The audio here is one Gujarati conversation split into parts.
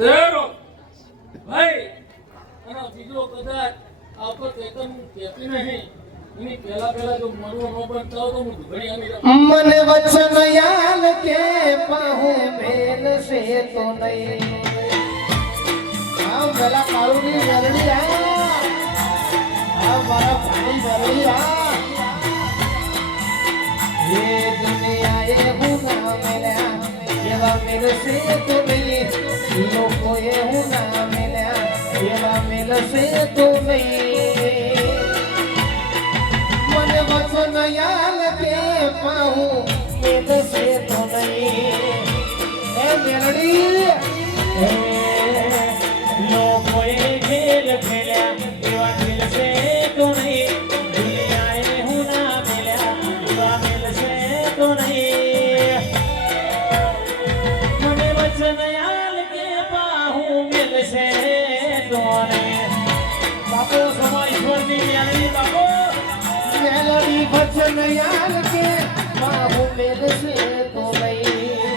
એરો ભાઈ અને બીજો કદાચ આપત એકમ કહેતી નહીં એની પહેલા જો મરવો ન બનતા તો હું ઘણી આવી મને વચન યાલ કે પાહુ મેલ સે તો નહીં આ મેલા કાળુની મેલડી આ મારા ભાઈ મેલડી ये दुनिया ये हुना मिला एवा मिलसे तो नहीं लोगों ये हुना मिला एवा मिलसे तो नहीं मन वचन याल के पाहूं मिलसे तो नहीं ए मेलडी लोगों ये खेल खेला एवा मिलसे तो नहीं तो नहीं મને વચન યાલ કે પાહું મિલશે તો નહીં બાપો સમાઈશ્વરની મેલડી બાપો મેલડી વચન યાલ કે પાહું મિલશે તો નહીં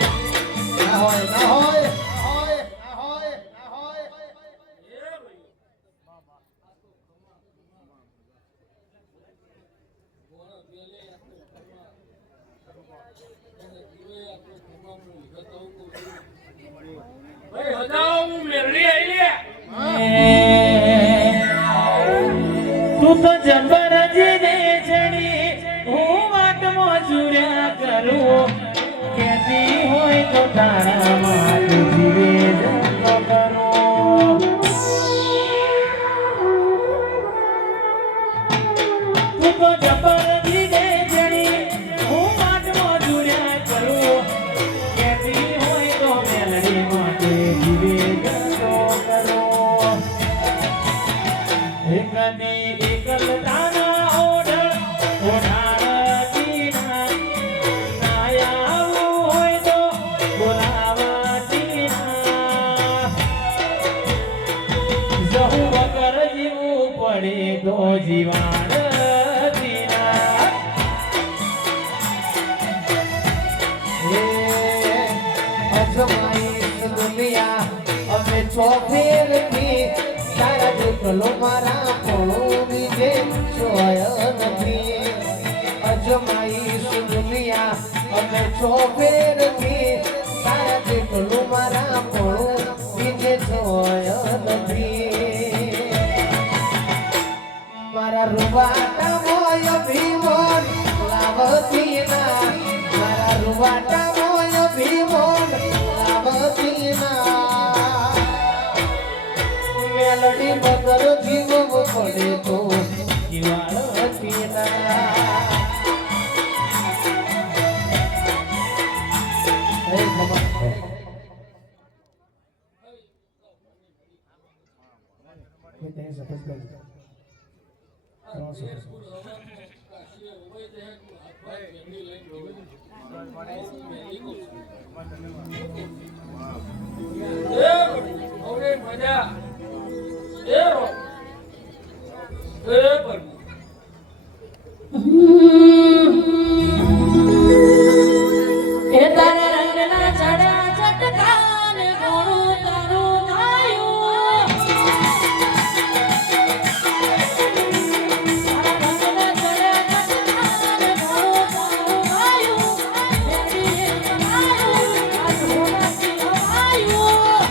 ના હોય ના હોય ભાઈ હજાઓ હું મેરડી આવી લે તું તો જબર જીને ચડી હું વાટમાં જુર્યા કરું કેતી હોય તો તારા માટે જીવે જતો કરું તું તો જબર જીને ચડી હું વાટમાં જુર્યા કરું કેતી હોય તો મેલડી માટે જીવે જતો કરું એકની એકલતાના ઓઢાડતી ના આવું હોય તો બોલાવતી ના જહુ વગર જીવવું પડે તો જીવાડતી ના અજમાઈ દુનિયા અમે ચોફેરથી તારા જેટલો મારા કોળું બીજે જોય નથી અજમાઈ દુનિયા અમે ચોફેરથી તારા જેટલું મારા કોળું બીજે જોય નથી મારા રૂવાટા મોય ભીમોન લાવતી ના મારા રૂવાટા મોય ભીમોન લાવતી ના મેલડી બગર જીવવું પડે તો જીવાડતી ના મજા એ તારા રંગના ચડા ચટકાન ગોળું તારું ગાયું તારા રંગના ચડા ચટકાન ગોળું તારું ગાયું મેરી બનાયું આજ હોનાથી હવાયું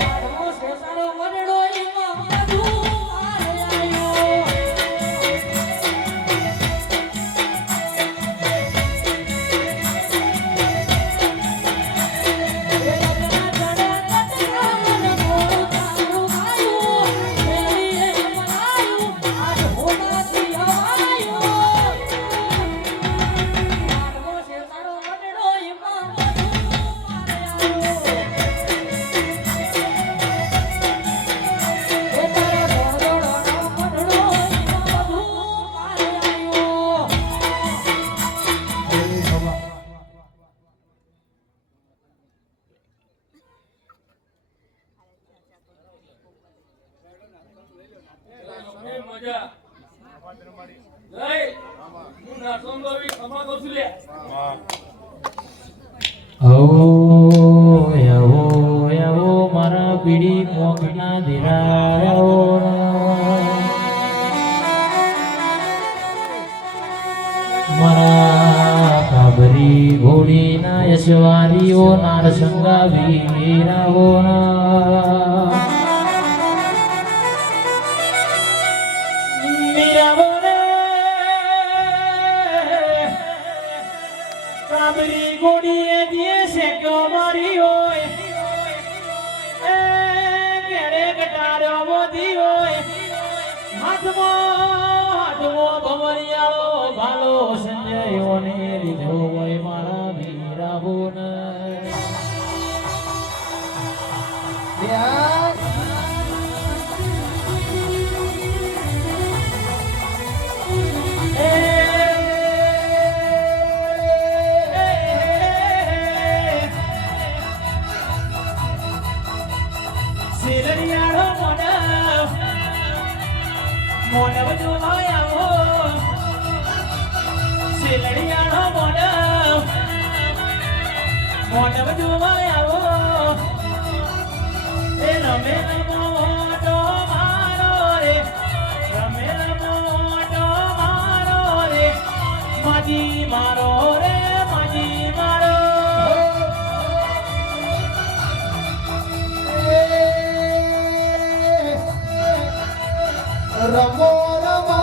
આડમો સેસારો વરડો એમાં બધું મારે આવ્યો મજા જય હું નાસંગો બી ખમા કૌશલ્ય ઓ નારસંગા વીરાવો મીરાવો રે કાબરી ગોડીએ જે શેક્યો મારી હોય એ કેડે કટારો મોદી હોય હાથમાં ભમરિયાળો ભાલો સંજયોને લીધો હોય મારા વીરાવોને શેરડિયાળો મોડવ જોવાયાવો શેરડિયાળો મોડવ જોવાયાવો એ રમે મોટો મારો રે રમે મોટો મારો રે માજી મારો રે માજી મારો રમો રમો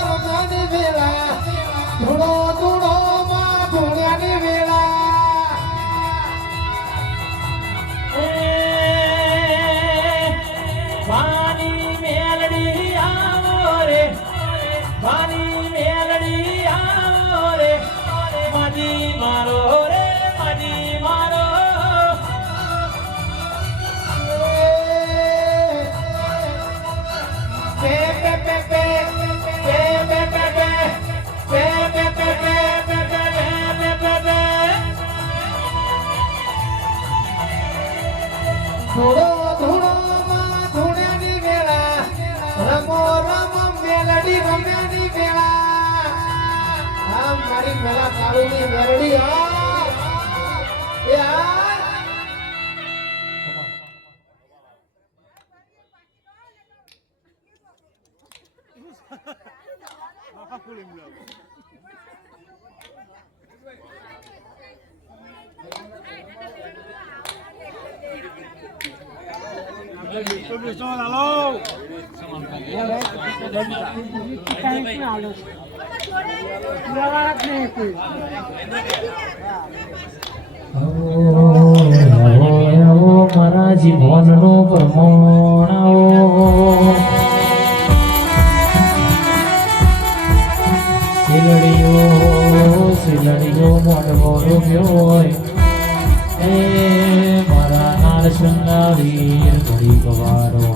રમવાની વેળા ધૂળો ધૂળો માં ધૂળ્યાની વેળા પાણી મેલડી આવો રે પાણી મેલડી આવો રે માજી મારો રે માજી મારો પે પે પે પે પે પે પે પે પે પે પે પે પે પે ધૂળો ધૂળો માં ધૂળ્યાની વેળા રમો રમો મેલડી રમ્યાની વેળા આ મારી મેલા કાળુની મેલડી આ મારા જીવનનો પ્રમાણાઓ સિલડીઓ મોડવો રૂપ્યો એ મારા નારસંગા વીર ઘડી ગવારો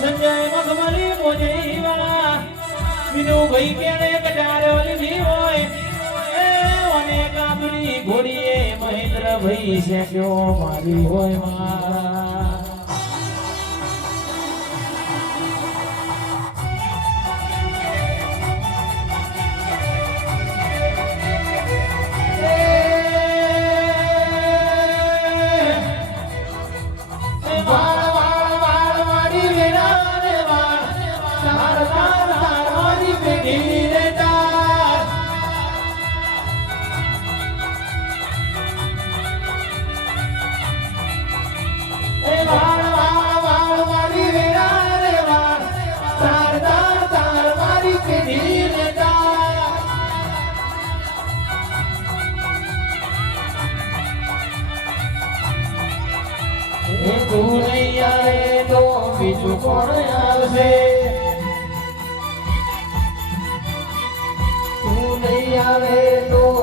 સંજય મગમલી મોજરી વાળા વિનુભાઈ કેણે કટારો લીધી હોય એ ઓને કાબરી ઘોડીએ મહેન્દ્રભાઈ શેક્યો મારી હોય માં તું નહીં આવે તો બીજું કોણ આવશે તું નહીં આવે તો